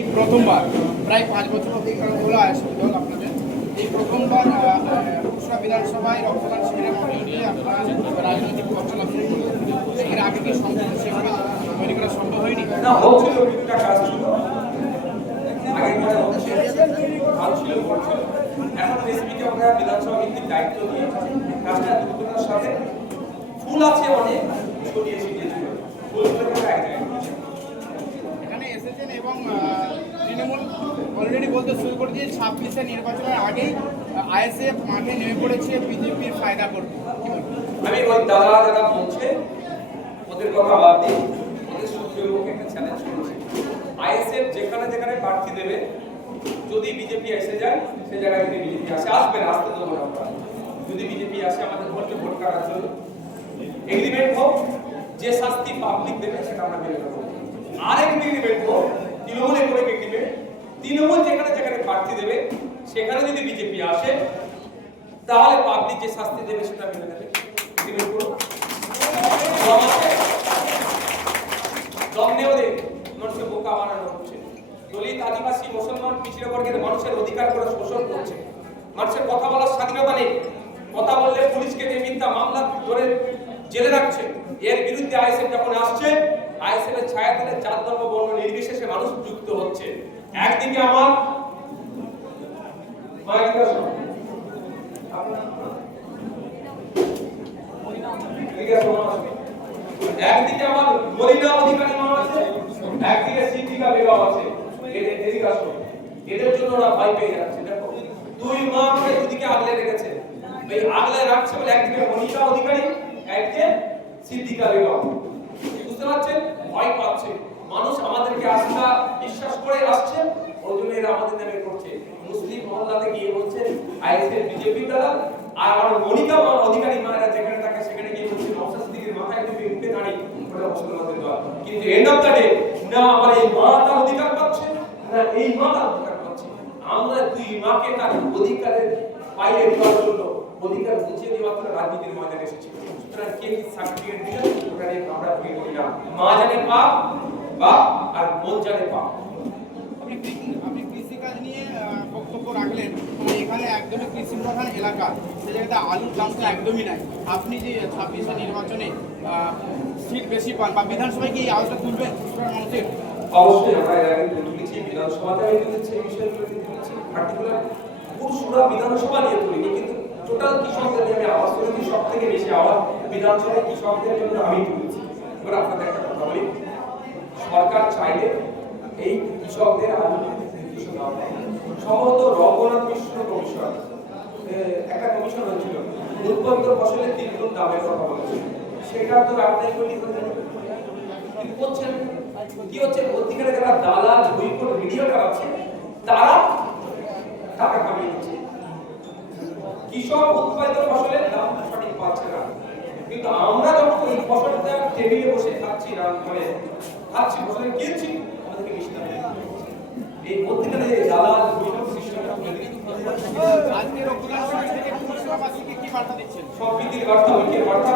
এই প্রথমবার প্রায় 5 বছর অতিক্রম হলো আইএসএফ দল আপনাদের এই প্রথমবার খুচরা বিধানসভায় রক্তদান শিবিরের মধ্যে দিয়ে আপনারা রাজনৈতিক পথচলা শুরু করলেন। এর আগে কি সম্ভব সেভাবে তৈরি করা সম্ভব হয়নি? না, হচ্ছিল কিছুটা কাজ ছিল আগে মানে হচ্ছে কাজ ছিল করছিল। এখন রেসিপিকে আমরা বিধানসভা ভিত্তিক দায়িত্ব দিয়ে কাজটা দ্রুততার সাথে ফুল আছে অনেক ছড়িয়ে ছিটিয়ে ছিল ফুলগুলো এক জায়গায় এখানে এসেছেন এবং তৃণমূল অলরেডি বলতে শুরু করে দিয়ে 26-এ নির্বাচনের আগেই আইএসএফ মাঠে নেমে পড়েছে বিজেপির ফায়দা করতে। আমি ওই দাদা যারা বলছে ওদের কথা বাদ দিই, ওদের সূত্রগুলোকে একটা চ্যালেঞ্জ করছি। আইএসএফ যেখানে যেখানে প্রার্থী দেবে যদি বিজেপি এসে যায় সে জায়গায় যদি বিজেপি আসবে না, আসতে দেবো না আমরা। যদি বিজেপি আসে আমাদের ভোটে ভোট কাটার জন্য এগ্রিমেন্ট হোক, যে শাস্তি পাবলিক দেবে সেটা আমরা মেনে নেবো। আরেক এগ্রিমেন্ট হোক তৃণমূলে করে এগ্রিমেন্ট, তৃণমূল যেখানে যেখানে প্রার্থী দেবে সেখানে যদি বিজেপি আসে তাহলে পাবলিক যে শাস্তি দেবে সেটা মেনে নেবে। এগ্রিমেন্ট করো মানুষকে বোকা বানানো হচ্ছে। দলিত, আদিবাসী, মুসলমান, পিছিয়ে বর্গের মানুষের অধিকার করে শোষণ করছে। মানুষের কথা বলার স্বাধীনতা নেই, কথা বললে পুলিশকে দিয়ে মিথ্যা মামলা ধরে জেলে রাখছে। এর বিরুদ্ধে আইএসএফ যখন আসছে, আইএসএফ এর ছায়া তলে জাত ধর্ম বর্ণ নির্বিশেষে মানুষ যুক্ত হচ্ছে। একদিকে আমার একদিকে আমার মহিলা অধিকারী মা আছে, একদিকে শিক্ষিকা বেগম আছে। এদের জন্য ওরা ভয় পেয়ে যাচ্ছে। দেখো দুই মা আমাকে দুদিকে আগলে রেখেছে, এই আগলে রাখছে বলে একদিকে মহিলা অধিকারী, একদিকে শিক্ষিকা বেগম। বুঝতে পারছেন? ভয় পাচ্ছে মানুষ, আমাদেরকে আস্থা বিশ্বাস করে আসছে, ওই জন্য এরা আমাদের নামে করছে। মুসলিম মহল্লাতে গিয়ে বলছে আইএসএফ বিজেপি দ্বারা, আর আমার মনিকা অধিকারী মায়েরা যেখানে থাকে সেখানে গিয়ে বলছে নওশাদ সিদ্দিকীর মাথায় টুপি উঠে দাঁড়িয়ে ওটা মুসলমানদের দল। কিন্তু এন্ড অফ দ্য ডে না আমার এই মা তার অধিকার পাচ্ছে, না এই মা তার অধিকার পাচ্ছে। আমরা দুই মাকে তার অধিকারের পাইয়ে দেওয়ার জন্য, অধিকার বুঝিয়ে দেওয়ার জন্য রাজনীতির ময়দানে এসেছি। সুতরাং কে কি সার্টিফিকেট দিলেন ওটা নিয়ে আমরা ভুল করি না। মা জানে পাপ বাপ, আর বোন জানে পাপ। আপনি কৃষিকাজ নিয়ে বক্তব্য রাখলেন, এখানে একদমই কৃষি প্রধান এলাকা, সে জায়গাতে আলুর দাম তো একদমই নাই। আপনি যে 26-এ নির্বাচনে সিট বেশি পান বা বিধানসভায় কি এই আওয়াজটা তুলবেন মানুষের? অবশ্যই আমরা এর আগে তুলেছি, বিধানসভাতে আমি তুলেছি, এই বিষয়গুলো তুলেছি। পার্টিকুলার পুরুষরা বিধানসভা নিয়ে তুলিনি, কিন্তু টোটাল কৃষকদের নিয়ে আমি আওয়াজ তুলেছি। সব থেকে বেশি আওয়াজ বিধানসভায় কৃষকদের জন্য আমি তুলেছি। এবার আপনাদের একটা কথা বলি, সরকার চাইলে এই কৃষকদের সম্ভবত রঘুনাথ মিশ্র কমিশন একটা কমিশন হয়েছিল, উৎপাদিত ফসলের 3 গুণ দামের কথা বলেছিল। সেটা তো আপনাই বলি কিন্তু করছেন কি হচ্ছে, অধিকারে যারা দালাল বইকট ভিডিও চালাচ্ছে তারা টাকা কামিয়ে নিচ্ছে। কৃষক উৎপাদিত ফসলের দাম সঠিক পাচ্ছে না, কিন্তু আমরা যখন এই ফসলটা টেবিলে বসে খাচ্ছি না, মানে খাচ্ছি ফসল কিনছি, আমাদেরকে মিশতে হবে। এই অধিকারে দালাল বইকট সিস্টেমটা আজকের অগ্রগতি থেকে কৃষকবাসীকে কি বার্তা দিচ্ছেন? সম্প্রীতির বার্তা, ঐক্যের বার্তা।